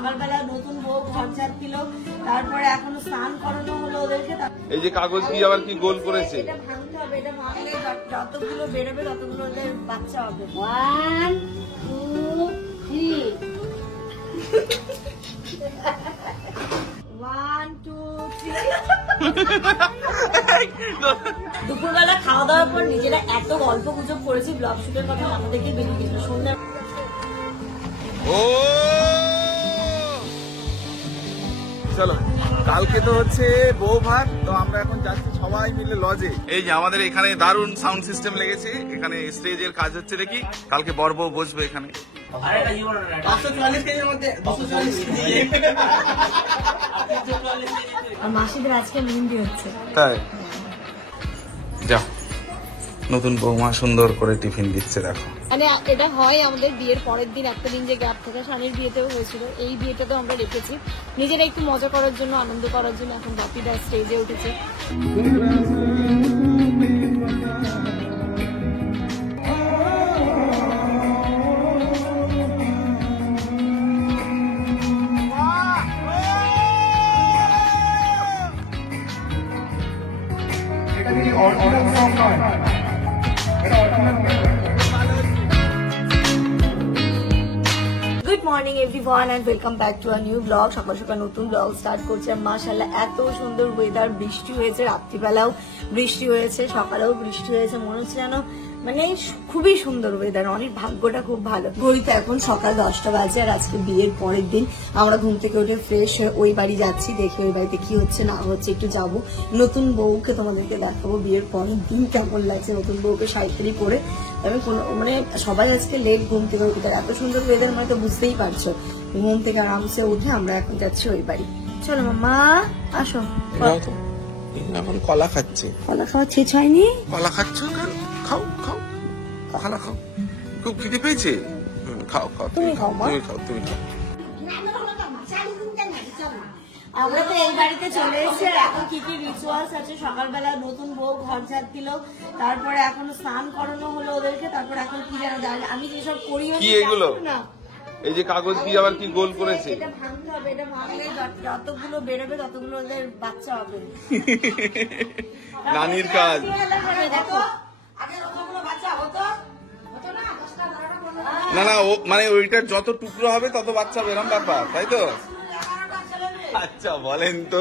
সকালবেলা নতুন বউ ঘর ঝাড় দিল, তারপরে এখনো স্নান করানো হলো ওদেরকে। এই যে কাগজ দিয়ে আবার কি গোল করেছে, এটা ভাঙতে হবে, এটা ভাঙলে যতগুলো বেরোবে ততগুলো ওদের বাচ্চা হবে। 1 2 3 1 2 3 দুপুরবেলা খাওয়া দাওয়ার পর নিজেরা এত গল্প গুজব করেছি, ব্লগ শুটের কথা আমাদেরকে বেরিয়ে গেল সন্ধ্যা। ও চলো, কালকে তো হচ্ছে বউ ভাত, তো আমরা এখন যাচ্ছি সবাই মিলে লজে। এই যে আমাদের এখানে দারুণ সাউন্ড সিস্টেম লেগেছে, এখানে স্টেজের কাজ হচ্ছে দেখি, কালকে বর বউ বসবে এখানে। মাসিদের আজকে মেহেন্দি হচ্ছে, তাই যাও, নতুন বৌমা সুন্দর করে টিফিন দিচ্ছে দেখো। মানে এটা হয় আমাদের বিয়ের পরের দিন, একটা দিন যে গ্যাপ থেকে শানির বিয়েতেও হয়েছিল, এই বিয়েটাতেও আমরা রেখেছি নিজেরা একটু মজা করার জন্য, আনন্দ করার জন্য। এখন বাপিদা স্টেজে উঠেছে। Good morning everyone and welcome back to a new blog. সকাল সকাল নতুন ব্লগ স্টার্ট করছে। মাশাআল্লাহ এত সুন্দর ওয়েদার, বৃষ্টি হয়েছে, রাত্রিবেলাও বৃষ্টি হয়েছে, সকালেও বৃষ্টি হয়েছে, মনে হচ্ছে যেন মানে খুবই সুন্দর ওয়েদার, অনেক ভাগ্যটা খুব ভালো। ঘড়িতে এখন সকাল 10টা বাজে, আর আজকে বিয়ের পরের দিন আমরা ঘুম থেকে উঠে ফ্রেশ হয়ে ওই বাড়ি যাচ্ছি, দেখি ওই বাড়িতে কি হচ্ছে না হচ্ছে, একটু যাবো, নতুন বউকে তোমাদেরকে দেখাবো বিয়ের পরের দিন কেমন লাগছে নতুন বউকে শাড়ি পরে। আমি কোনো মানে সবাই আজকে লেট ঘুম থেকে উঠে, এত সুন্দর ওয়েদার মানে তো বুঝতেই পারছো। ঘুম থেকে আরামসে উঠে আমরা এখন যাচ্ছি ওই বাড়ি। চলো মামা আসো। এখন কলা খাচ্ছে, কলা খাওয়া শেষ হয়নি? কলা খাচ্ছ? খাও খাও, কলা খাও, খুব খিদে পেয়েছে, খাও খাও, তুমি খাও মা, তুমি খাও, তুমি খাও। আমরা তো এই বাড়িতে চলে এসেছি, আর এখন কি কি রিচুয়ালস আছে। সকালবেলা নতুন বউ ঘর ঝাড় দিল, তারপরে এখনো স্নান করানো হলো ওদেরকে, তারপর এখন কি জানো আমি যেসব করি কি এগুলো? না, এই যে কাগজ দিয়ে আবার কি গোল করেছে, এটা ভাঙতে হবে, এটা ভাঙলে যতগুলো বেরোবে ততগুলো ওদের বাচ্চা হবে। নানির কাজ। দেখো না না, মানে ওইটার যত টুকরো হবে তত বাচ্চা বেরাম ব্যাপার, তাই তো? আচ্ছা বলেন তো,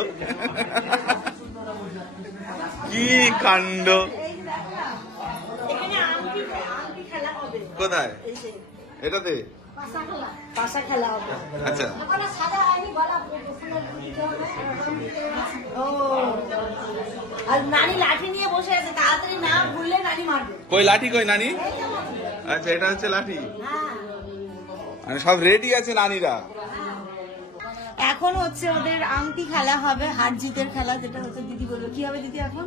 কি কাণ্ড। কোথায়? এটাতে পাশা খেলা হবে। আচ্ছা, ও আর নানি লাঠি নিয়ে বসে আছে, তাড়াতাড়ি না ভুললে নানি মারবে। কই লাঠি, কই নানি? আচ্ছা এটা হচ্ছে লাঠি, মানে সব রেডি আছে নানিরা। এখন হচ্ছে ওদের আংটি খেলা হবে, হাত জিতের খেলা, যেটা হচ্ছে দিদি বলবে। কি হবে দিদি এখন?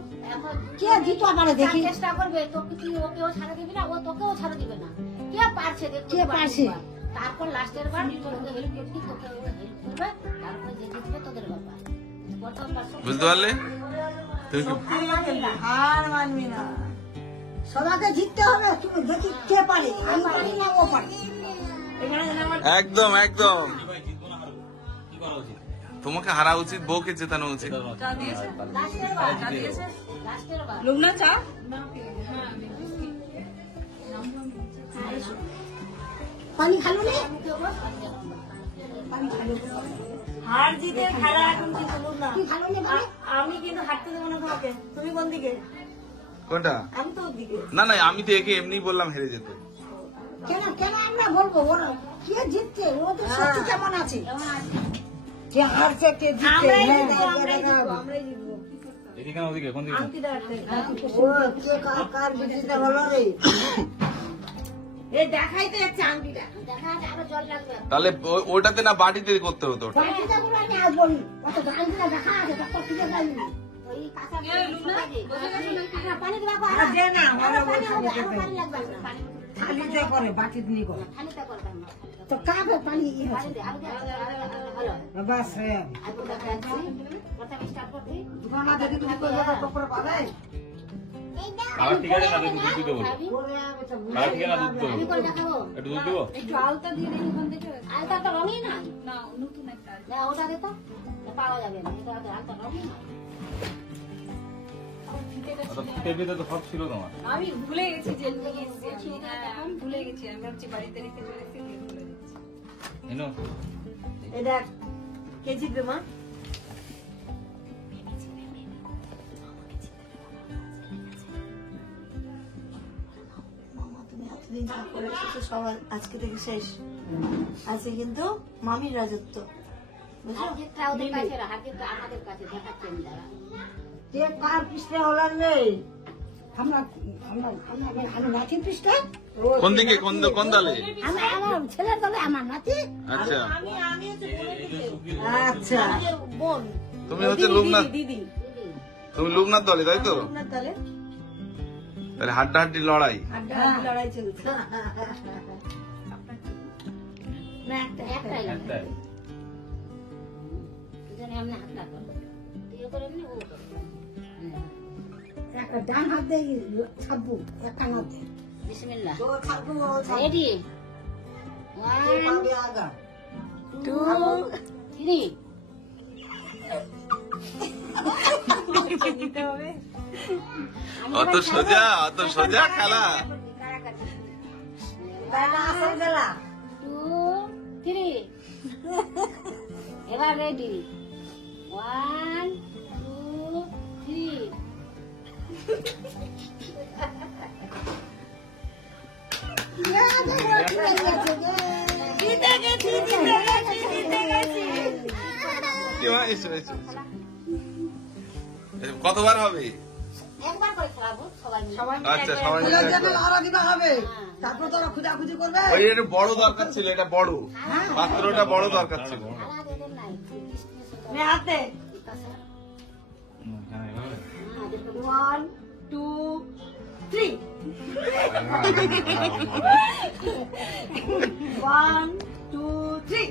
কে জিতো আমারে দেখি চেষ্টা করবে, তোকে কি ওকেও ছাড়া দিবি না, ও তোকেও ছাড়া দিবে না। কে পারছে দেখ, কে পারছে, তারপর লাস্টের বার তোকে হেল্প করবি, তোকে হেল্প করবে, তারপর যে জিতবে তোদের ব্যাপার। বুঝতে পারলে? তুমি হার মানবি না, সবাইকে জিততে হবে। তুমি দেখি কে পারে, আমি পারি না ও পারে। একদম একদম, তোমাকে হারা উচিত, বউকে জেতানো উচিত। লুমনা চা পানি খালো না, হার জিতের খেলা এখন কিন্তু লুমনা। খালো না, আমি কিন্তু হাঁটতে দেবো না তোমাকে। তুমি কোন দিকে? কোনটা? আমি তো ওর দিকে। না না, আমি তো একে এমনি বললাম হেরে যেতে। কেন কেন আমরা বলবো ওরা কে জিতছে, ও তো সত্যি কেমন আছে, কে হারছে কে জিতছে। আমরাই জিতবো, আমরাই জিতবো, আমরাই জিতবো। এদিকে না ওদিকে, কোন দিকে? আংটি দেখাতে ও কে কার বিজিটা হলো রে, এই দেখাইতে যাচ্ছে আংটিটা। দেখা আছে আরো জল লাগবে। তাহলে ওটাতে না বাটিতে করতে হতো। বাকিটা বলে আমি আজ বলি, অত গাড়িটা দেখা আছে, তারপর কিনে যাইনি ওই কাঁচা পানি দিবা কো আর দে না, ভালো পানি বলছিস। হবে, পানি লাগবে না, থালিতে করে, বাটিতে নিয়ে করে। পানিটা করবে না তো কাবে পানি ই হচ্ছে ভালো বাস রে, আর তো দেখা যাচ্ছে কথা স্টার্ট করতে না যদি তুমি কই জায়গা উপরে পাবে। কালার ঠিক আছে না দুধ দিতে বলো খাবি? কালার ঠিক আছে না দুধ আমি দেবো করে দেখাবো। একটু দুধ দেবো একটু আলতা দিয়ে দিন ওখান থেকে। আলতা তো রঙই নাই। না নতুন একটা আলতা। না, ওটা দে তো। এটা পাওয়া যাবে না। এটা আলতা রঙই নাই। টেবিলে তো সব ছিল তোমার আমি ভুলে গেছি যে নিয়ে এসেছি। হ্যাঁ, আমি ভুলে গেছি। আমি ভাবছি বাড়িতে রেখে চলে এসেছি, দিয়ে ভুলে গেছি। এনো এটা কে জিতবে মা? মামা, তুমি এতদিন যা করে এসেছো সবার আজকে থেকে শেষ। আজকে কিন্তু মামির রাজত্ব, বুঝলো? হারজিতটা ওদের কাছে, হারজিতটা আমাদের কাছে দেখাচ্ছি আমি দাঁড়া। যে কার পৃষ্ঠে হলার নেই আমরা আমি নাতির পৃষ্ঠে কোন দিকে কোন দলে? আমার ছেলের দলে আমার নাতি। আচ্ছা আচ্ছা আমাদের বোন, তুমি হচ্ছে লোকনাথ, দিদি তুমি লোকনাথ দলে তাই তো? আপনার দলে তাহলে হাড্ডাহাড্ডি লড়াই। হাড্ডাহাড্ডি লড়াই চলছে। না একটা একটাই লাগে। একটাই দুজনে এমনি হাতটা করো। তুইও করে এমনি, ও করে। একটা ডান হাত দিয়ে ছাপবো একটা হাত দিয়ে বিসমিল্লাহ। ও ছাপবো ও ছাপবো রেডি? 1, পাবে আগা 2 3 নিতে হবে। অত সোজা খেলা। বেলা আসল বেলা 2, 3 এবার রেডি? 1, 2, 3 কতবার হবে? একবার করে খেলাবো সবাই মিলে। আচ্ছা সবাই মিলে একবার। আরো দিবা হবে তারপর তোরা খুঁজাখুঁজি করবে ওই একটু বড় দরকার ছিল, এটা বড় পাত্রটা বড় দরকার ছিল। খেলা দেবেন নাই। মে হাতে হ্যাঁ এভাবে 1 2 3 1 2 3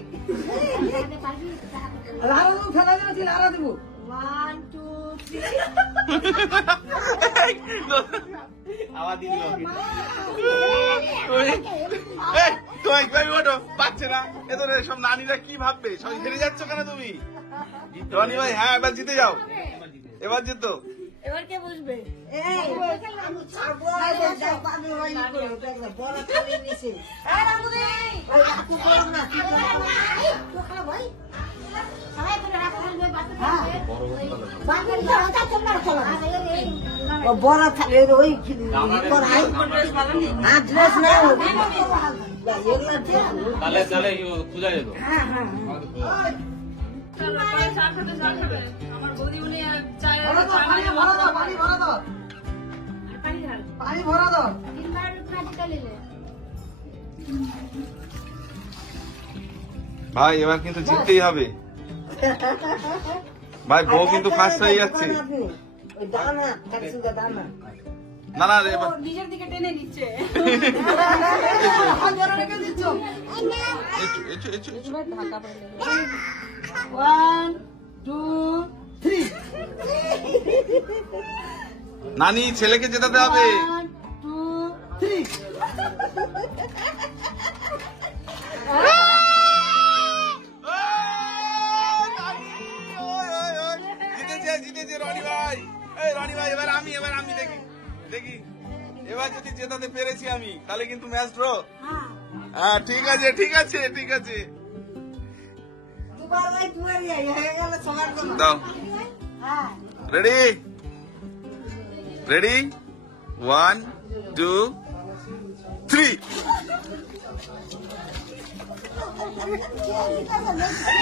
আরো দেবো ফেলা দিলে দিলে আরো দেবো 1 2 3 আবার দিদি তোমায় কিভাবে ওঠো পাচ্ছে না, এ তো সব নারীরা কি ভাববে, সবাই হেরে যাচ্ছ কেন তুমি? রনি ভাই হ্যাঁ এবার জিতে যাও, এবার জিতো। এবার কে বসবে? আমি ছাড়বো আমি ওই করবো দেখলে বড় খালি নিছে ওই আপু করব না কি করব তো খারাপ ভাই সবাই করে রাখো বলবে বাচ্চা হ্যাঁ বাচ্চা বাকি তোমরা চলো আর এই ও বড় থাকলে ওই করাই আর ড্রেস না তাহলে খুঁজা যেত হ্যাঁ হ্যাঁ আমার বৌদিমণি আর চায়ের ভরা দাও পানি ভরা দাও পানি ভরা দাও তিনবার নাচিটা নিলে ভাই এবার কিন্তু জিততেই হবে ভাই, বউ কিন্তু ফার্স্ট হয়ে যাচ্ছে। ওই দানা তার সুন্দর দানা না না এবার নিজের দিকে টেনে নিচ্ছে। হাত ধরে রেখে দিচ্ছ এচো। 1 2 3 নানি ছেলেকে জেতাতে হবে। 1 2 3 জিতেছে রনি ভাই। এই রনি ভাই এবার আমি দেখি এবার যদি জেতাতে পেরেছি আমি তাহলে কিন্তু ম্যাচ ড্র। হ্যাঁ ঠিক আছে দুবার ওই দুয়ারি হয়ে গেল সবার জন্য দাও। হ্যাঁ রেডি 1 2 3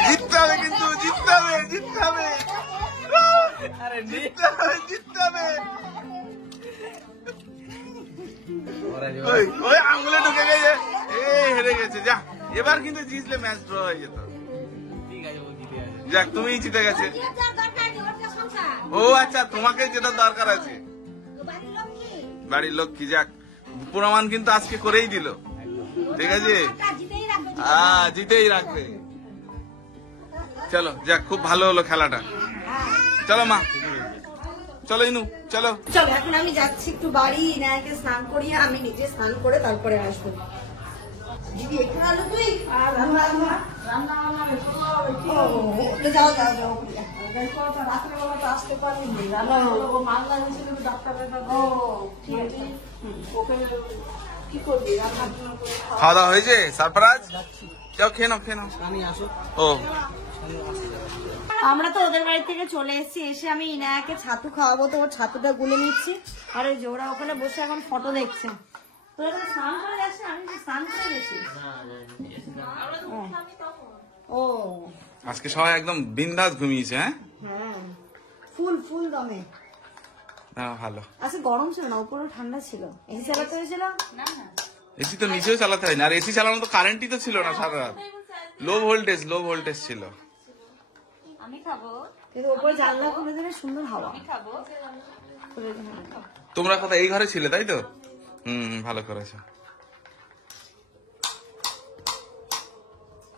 জিততে হবে কিন্তু জিততে হবে আরে জিততে হবে ওই আঙুলে ঢুকে গেছে, হেরে গেছে। যা এবার কিন্তু জিতলে ম্যাচ ড্র হয়ে যেত। ঠিক আছে ও জিতে আছে যাক তুমি জিতে গেছে। ও আচ্ছা তোমাকে যেটা দরকার আছে বাড়ির লক্ষ্মী। যাক প্রমাণ কিন্তু আজকে করেই দিল, ঠিক আছে? হ্যাঁ জিতেই রাখবে। চলো যাক খুব ভালো হলো খেলাটা। চলো মা চলো ইনু চলো। চলো এখন আমি যাচ্ছি একটু বাড়ি, ইনায়াকে স্নান করিয়ে আমি নিজে স্নান করে তারপরে আসবো। দিদি এখানে আলো তুই আর রান্না যাও যাও যাও রাত্রেবেলা তো আসতে পারিনি, রান্না মালদা হয়েছিল ডাক্তারের ওকে কি করবি রান্না খাওয়া দাওয়া হয়েছে সারপ্রাইজ? যাও খেয়ে নাও খেয়ে নাও। ও আমরা তো ওদের বাড়ি থেকে চলে এসেছি, এসে আমি ইনায়াকে ছাতু খাওয়াবো, তো ওর ছাতুটা গুলে নিচ্ছি। আর ওই যে ওরা ওখানে বসে এখন ফটো দেখছে। তোরা এখন স্নান করে যাচ্ছিস? আমি তো স্নান করে গেছি। ও আজকে সবাই একদম বিন্দাস ঘুমিয়েছে। হ্যাঁ হ্যাঁ, ফুল ফুল দমে। ভালো। আচ্ছা গরম ছিল না, উপরে ঠান্ডা ছিল, এসি চালাতে হয়েছিল। এসি তো নিচেও চালাতে হয় না, আর এসি চালানো তো কারেন্টই তো ছিল না সারা রাত। লো ভোল্টেজ ছিল। আমি খাবো, কিন্তু উপরে জানলা খুলে দিলে সুন্দর হাওয়া। খাবো। তোমরা কোথায়? এই ঘরে ছিলে তাই তো? ভালো করেছো।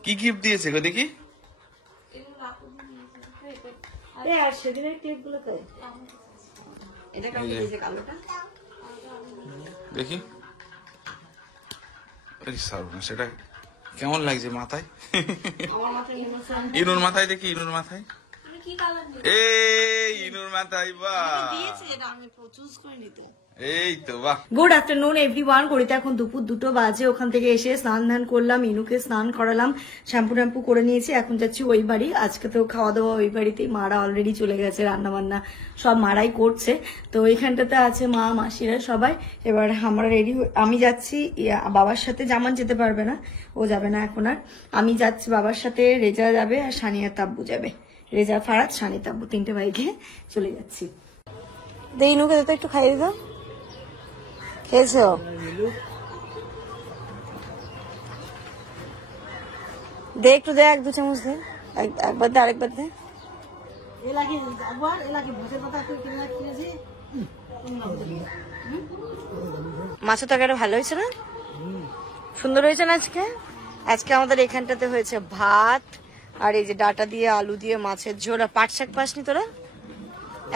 কি গিফট দিয়েছে গো দেখি? আর সেদিনের টেপ গুলো তো এটা কেমন দিয়েছে কালোটা? দেখি সেটা কেমন লাগছে মাথায়? ইনুর মাথায় দেখি, ইনুর মাথায়। এই ইনুর মাথায় বাহ, এই তো বাহ। Good afternoon everyone. ঘড়িতে এখন দুপুর 2টো বাজে। ওখান থেকে এসে স্নান ধান করলাম, ইনুকে স্নান করালাম, শ্যাম্পু ট্যাম্পু করে নিয়েছি। এখন যাচ্ছি ওই বাড়ি। আজকে তো খাওয়া দাওয়া ওই বাড়িতেই, মারা অলরেডি চলে গেছে, রান্না বান্না সব মারাই করছে। তো এইখানটাতে আছে মা মাসিরা সবাই। এবার আমরা রেডি, আমি যাচ্ছি বাবার সাথে। জামান যেতে পারবে না, ও যাবে না এখন আর। আমি যাচ্ছি বাবার সাথে, রেজা যাবে আর সানিয়া তাব্বু যাবে। রেজা ফারাদ সানি তাব্বু 3টে বাইকে চলে যাচ্ছি। ইনুকে তো একটু খাইয়ে দাও। খেয়েছো? দে একটু, দে 1-2 চামচ দে, একবার দে, আরেকবার দে। মাছের তরকারিটা ভালো হয়েছে না? সুন্দর হয়েছে না আজকে? আজকে আমাদের এখানটাতে হয়েছে ভাত আর এই যে ডাটা দিয়ে আলু দিয়ে মাছের ঝোল। আর পাট শাক পাসনি তোরা?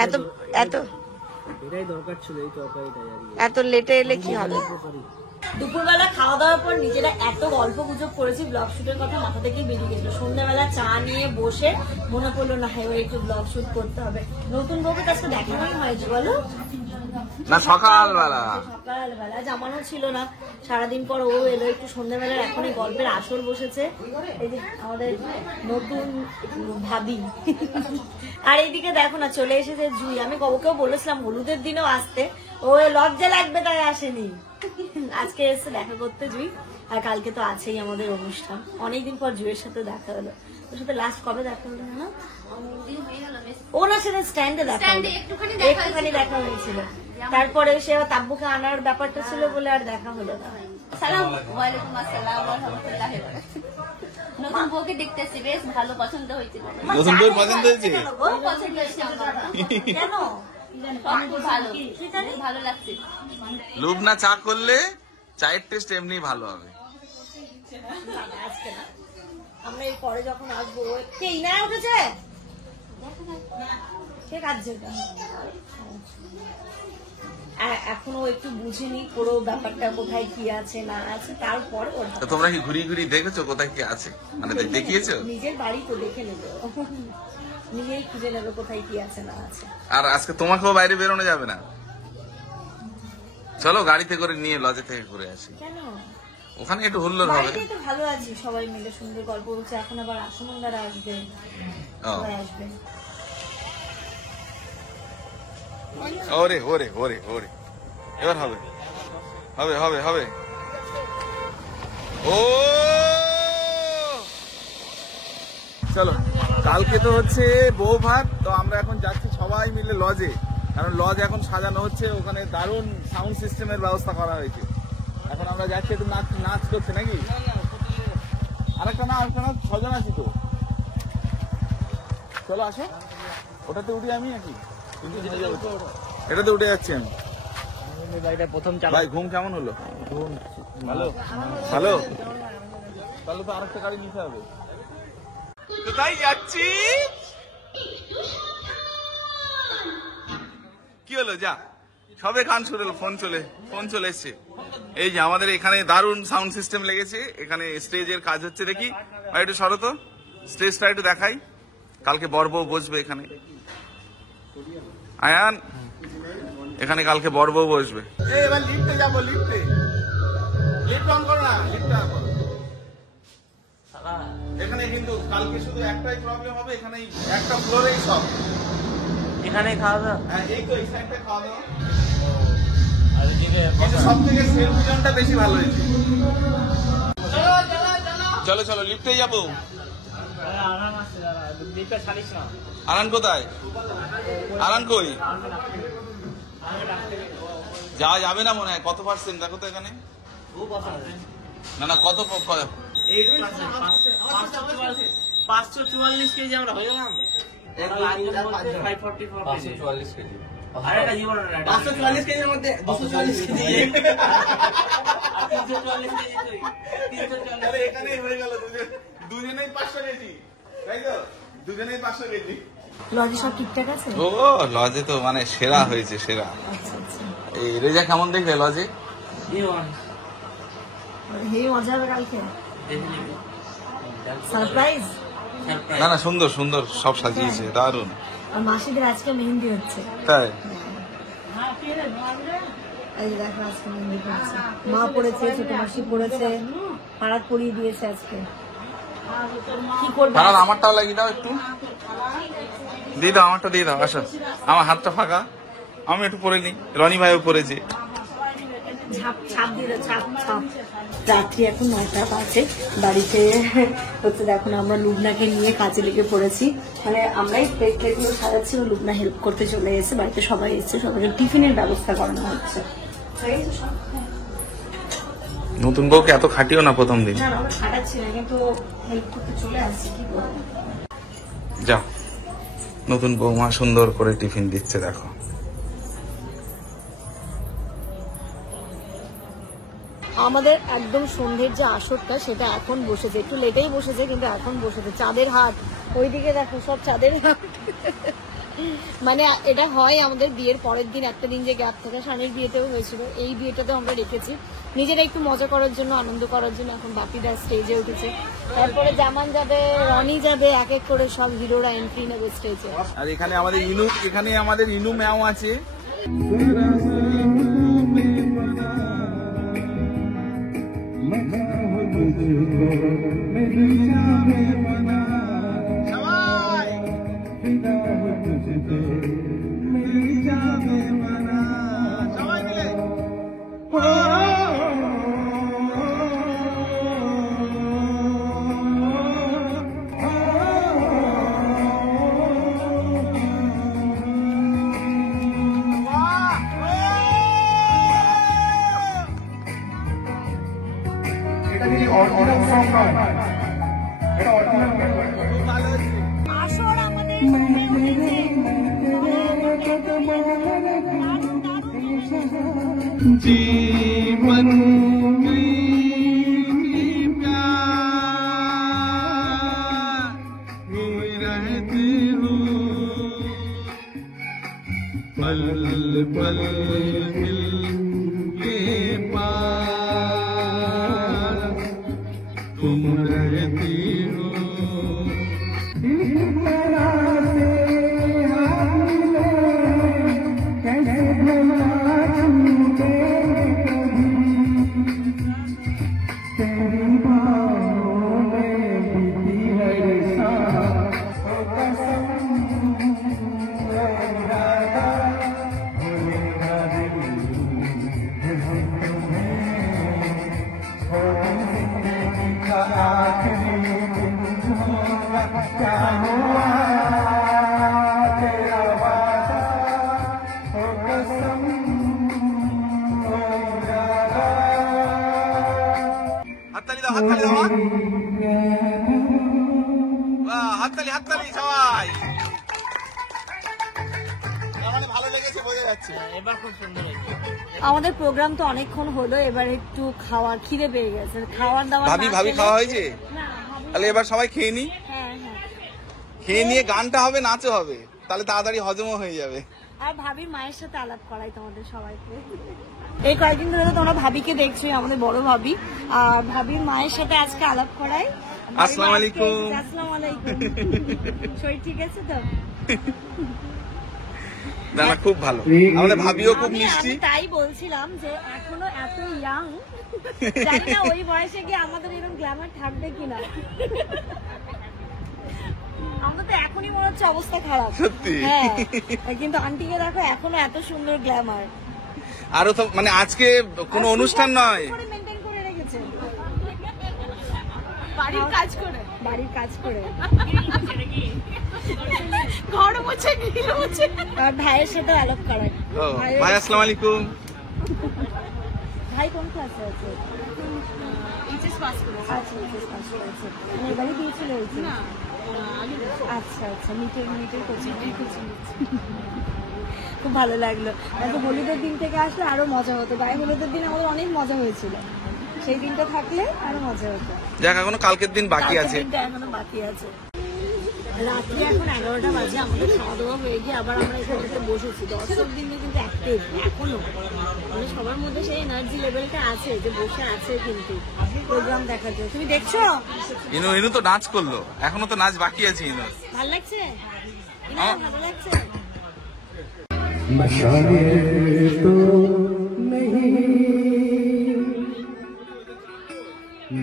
এত এত এটাই দরকার ছিল, এই তরকারিটাই। এত লেটে এলে কি হবে? দুপুরবেলা খাওয়া দাওয়ার পর নিজেরা এত গল্প গুজব করেছি, ব্লগ শুটের কথা মাথা থেকেই বেরিয়ে গেছিল। সন্ধ্যাবেলা চা নিয়ে বসে মনে পড়লো না হ্যাঁ একটু ব্লগ শুট করতে হবে। নতুন বউকে আজকে দেখানোই হয়েছে বলো না? সকালবেলা জামানো ছিল না, সারাদিন পর ও এলো একটু সন্ধ্যাবেলার। এখন এই গল্পের আসর বসেছে, এই যে আমাদের নতুন ভাবি। আর এইদিকে দেখো না চলে এসেছে জুই। আমি ওকেও বলেছিলাম হলুদের দিনেও আসতে, ও লজ্জা লাগবে তাই আসেনি। আজকে এসে দেখা করতে জুই। আর কালকে তো আছেই আমাদের অনুষ্ঠান। অনেকদিন পর জুইয়ের সাথে দেখা হলো। ওর সাথে লাস্ট কবে দেখা হলো না? ওনার সাথে স্ট্যান্ডে দেখা হলো, একটুখানি দেখা হয়েছিল। তারপরে সে তাব্বুকে আনার ব্যাপারটা ছিল বলে আর দেখা হলো না। সালাম, ওয়ালাইকুম আসসালাম ওয়া রাহমাতুল্লাহ। নতুন বউকে দেখতেছি, বেশ ভালো পছন্দ হয়েছে। নতুন বই পছন্দ হয়েছে? খুব পছন্দ হয়েছে আমার। কেন? খুব ভালো, ভালো লাগছে। লুবনা চা করলে চায়ের টেস্ট এমনি ভালো হবে। আজকে না, আমরা এই পরে যখন আসবো। কে ইনা উঠেছে? কে কাঁদছে? এখনো একটু বুঝিনি পুরো ব্যাপারটা, কোথায় কি আছে না আছে। তারপরে তো তোমরা কি ঘুরি ঘুরি দেখেছো কোথায় কি আছে? মানে দেখিয়েছো? নিজের বাড়ি তো দেখে নেবে, নিজেই খুঁজে নেবে কোথায় কি আছে না আছে। আর আজকে তোমাকেও বাইরে বেরোনো যাবে না। চলো গাড়িতে করে নিয়ে লজে থেকে ঘুরে আসি। কেন? ওখানে একটু হুল্লোড় হবে। বাড়িতেই তো ভালো আছি, সবাই মিলে সুন্দর গল্প হচ্ছে। এখন আবার আসমন্দারা আসবে, সবাই আসবে। ওরে ওরে ওরে ওরে, এবার হবে হবে হবে হবে। ও চলো, কালকে তো হচ্ছে বউ ভাত, তো আমরা এখন যাচ্ছি সবাই মিলে লজে। কারণ লজ এখন সাজানো হচ্ছে, ওখানে দারুণ সাউন্ড সিস্টেমের ব্যবস্থা করা হয়েছে। এখন আমরা যাচ্ছি, একটু নাচ করছে নাকি? আরেকটা না 6জন আছি তো। চলো আসো, ওটাতে উঠি আমি নাকি? এটাতে উঠে যাচ্ছি আমি। ভাই ঘুম কেমন হলো? ভালো ভালো। তাহলে তো আরেকটা গাড়ি নিতে হবে। কোথায় যাচ্ছি? হলো? যা, সবে গান শুরু হলো, ফোন চলে এসছে। এই যে আমাদের এখানে দারুণ সাউন্ড সিস্টেম লেগেছে, এখানে স্টেজের কাজ হচ্ছে। দেখি ভাই একটু সরো তো, স্টেজটা একটু দেখাই। কালকে বর বউ বসবে এখানে। আয়ান, এখানে কালকে বর বউ বসবে। এবার লিফটে যাবো, লিফট অন করো না, লিফট অন করো। এখানে কিন্তু কালকে শুধু একটাই প্রবলেম হবে, এখানে একটা ফ্লোরেই সব। এখানে খাওয়া দাওয়া, এই তো এই সাইডটা খাওয়া দাওয়া। কিন্তু সব থেকে সেলফি জোনটা বেশি ভালো হয়েছে। চলো চলো লিফটে যাবো। আরান কোথায়? আরান কই? যাওয়া যাবে না মনে হয়। কত পার্সেন্ট দেখো তো এখানে? না কত 544 কেজি আমরা হয়ে গেলাম। 544 কেজি। আরে এটা জীবন না, 544 কেজির মধ্যে 244 কেজি। 344 কেজি তুই। 344 এখানেই হয়ে গেল। দুজনেই 500 কেজি, তাই তো? দুজনেই 500 কেজি। লজে সব ঠিকঠাক আছে? ও লজে তো মানে সেরা হয়েছে, সেরা। এই রেজা কেমন দেখলে লজে? হে মজা হবে কালকে। সারপ্রাইজ? না সুন্দর সুন্দর সব সাজিয়েছে, দারুণ। আর মাসিদের আজকে মেহেন্দি হচ্ছে। তাই? এই যে দেখো আজকে মেহেন্দি পড়েছে, মা পড়েছে, ছোট মাসি পড়েছে, পাড়াত পরিয়ে দিয়েছে আজকে। কি করবে? আমারটাও লাগিয়ে দাও একটু, দিয়ে দাও, আমারটা দিয়ে দাও। আসো, আমার হাতটা ফাঁকা, আমি একটু পরে নি। রনি ভাইও পড়েছে। ছাপ দিয়ে দাও, ছাপ। রাত্রি এখন 9টা বাজে। বাড়িতে হচ্ছে দেখুন আমরা লুবনাকে নিয়ে কাজে লেগে পড়েছি। মানে আমরাই প্লেটগুলো সাজাচ্ছি, লুবনা হেল্প করতে চলে এসেছে। বাড়িতে সবাই এসেছে, সবাইকে টিফিনের ব্যবস্থা করানো হচ্ছে। নতুন বউকে এত খাটিও না প্রথম দিন। না আমরা খাটাচ্ছি না, কিন্তু হেল্প করতে চলে আসছি। কি করবো? যাও, নতুন বৌমা সুন্দর করে টিফিন দিচ্ছে দেখো। আমাদের একদম সন্ধ্যের যে আসরটা সেটা এখন বসেছে, একটু লেটেই বসেছে কিন্তু এখন বসেছে। চাঁদের হাট, ওইদিকে দেখো সব চাঁদের হাট। মানে এটা হয় আমাদের বিয়ের পরের দিন, একটা দিন যে গ্যাপ থাকে। স্বামীর বিয়েতেও হয়েছিল, এই বিয়েটাতেও আমরা রেখেছি নিজেরা একটু মজা করার জন্য, আনন্দ করার জন্য। এখন বাপিরা স্টেজে উঠেছে, তারপরে জামান যাবে, রনি যাবে, এক এক করে সব হিরোরা এন্ট্রি নেবে স্টেজে। আর এখানে আমাদের ইনু ম্যাও আছে। আসর আমাদের जीवन रहती हूँ पल पल के पास तुम रहती हो। হাততালি সবাই। মানে ভালো লেগেছে বোঝা যাচ্ছে। এবার খুব সুন্দর হয়েছে। আমাদের প্রোগ্রাম তো অনেকক্ষণ হলো, এবার একটু খাওয়ার খিদে পেয়ে গেছে। খাওয়ার দাওয়ার ভাবি খাওয়া হয়েছে? তাহলে এবার সবাই খেয়ে নি। হ্যাঁ খেয়ে নিয়ে গানটা হবে, নাচও হবে, তাহলে তাড়াতাড়ি হজমও হয়ে যাবে। আর ভাবির মায়ের সাথে আলাপ করাই তোমাদের সবাইকে। এই কয়েকদিন ধরে তো তোমরা ভাবিকে দেখছো, আমাদের বড় ভাবি, আর ভাবির মায়ের সাথে আজকে আলাপ করাই। আসসালামু আলাইকুম। আসসালামু আলাইকুম। শরীর ঠিক আছে তো? না না, খুব ভালো, আমাদের ভাবিও খুব মিষ্টি। আমি তাই বলছিলাম যে এখনো এত ইয়াং, জানি না ওই বয়সে গিয়ে আমাদের এরকম গ্ল্যামার থাকবে কিনা। আমাদের তো এখনই মনে হচ্ছে অবস্থা খারাপ। সত্যি? হ্যাঁ, কিন্তু আন্টিকে দেখো এখনো এত সুন্দর গ্ল্যামার। আরো তো মানে আজকে কোনো অনুষ্ঠান নয়, মেনটেন করে রেখেছে বাড়ির কাজ করে বাড়ির কাজ করে। ঘর মুছে গিয়ে মুছে আর ভাইয়ের সাথে আলাপ করাই। ও ভাই আসসালামু আলাইকুম। ভাই কোন ক্লাসে আছে? এইচএস পাস করেছে। আচ্ছা, এইচএস পাস করেছে। মানে এবারে দিয়েছিল এইচএস? না আগে আচ্ছা আচ্ছা, মিটের কোচিং। খুব ভালো লাগলো। এখন হলুদের দিন থেকে আসলে আরো মজা হতো। গায়ে হলুদের দিন আমাদের অনেক মজা হয়েছিল, সেই দিনটা থাকলে আরো মজা হতো। যাক, এখনো কালকের দিন বাকি আছে। কালকের দিনটা এখনো বাকি আছে। রাত্রি এখন 11টা বাজে, আমাদের খাওয়া দাওয়া হয়ে গিয়ে আবার আমরা এখানে বসেছি। দর্শক দিন কিন্তু অ্যাক্টিভ এখনো, মানে সবার মধ্যে সেই এনার্জি লেভেলটা আছে যে বসে আছে কিন্তু প্রোগ্রাম দেখার জন্য। তুমি দেখছো? ইনু তো নাচ করলো, এখনো তো নাচ বাকি আছে। ইনু ভালো লাগছে? ভালো লাগছে? मशाले तो नहीं,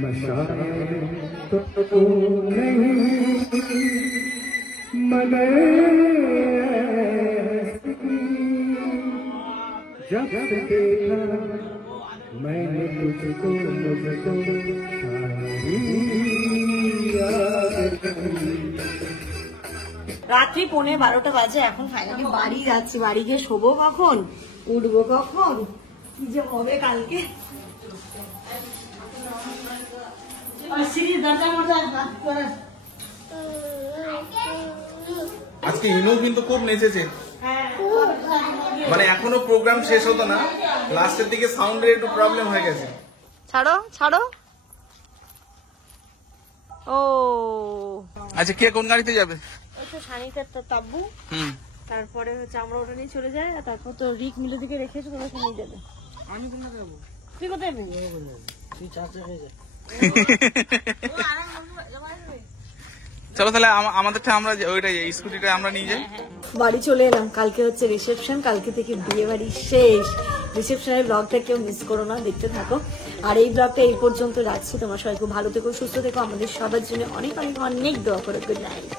मशाले तो नहीं, मगर जब से देखा मैंने तुझको मुझको सारी याद आई। রাত্রি 11:15 বাজে, এখন ফাইনালি বাড়ি যাচ্ছি। বাড়ি গিয়ে শোবো কখন, উঠবো কখন, কি যে হবে কালকে। আজকে ইনু কিন্তু খুব নেচেছে, মানে এখনো প্রোগ্রাম শেষ হতো না, লাস্টের দিকে সাউন্ডের একটু প্রবলেম হয়ে গেছে। ছাড়ো ছাড়ো। ও আচ্ছা, কে কোন গাড়িতে যাবে? ওই তো সানিতার তো তাব্বু, তারপরে হচ্ছে আমরা ওটা নিয়ে চলে যাই, আর তারপর তো রিক মিলে দিকে রেখেছো, তোমরা নিয়ে যাবে। আমি কোথায় যাবো? তুই কোথায় যাবি? তুই চাচা হয়ে যা। চলো তাহলে আমাদেরটা আমরা ওইটাই স্কুটিটা আমরা নিয়ে যাই। বাড়ি চলে এলাম। কালকে হচ্ছে রিসেপশন, কালকে থেকে বিয়ে বাড়ি শেষ। রিসেপশনের ব্লগটা কেউ মিস করো না, দেখতে থাকো। আর এই ব্লগটা এই পর্যন্ত রাখছি। তোমার সবাই খুব ভালো থেকো, সুস্থ থেকো, আমাদের সবার জন্য অনেক অনেক অনেক দোয়া করো। Good night.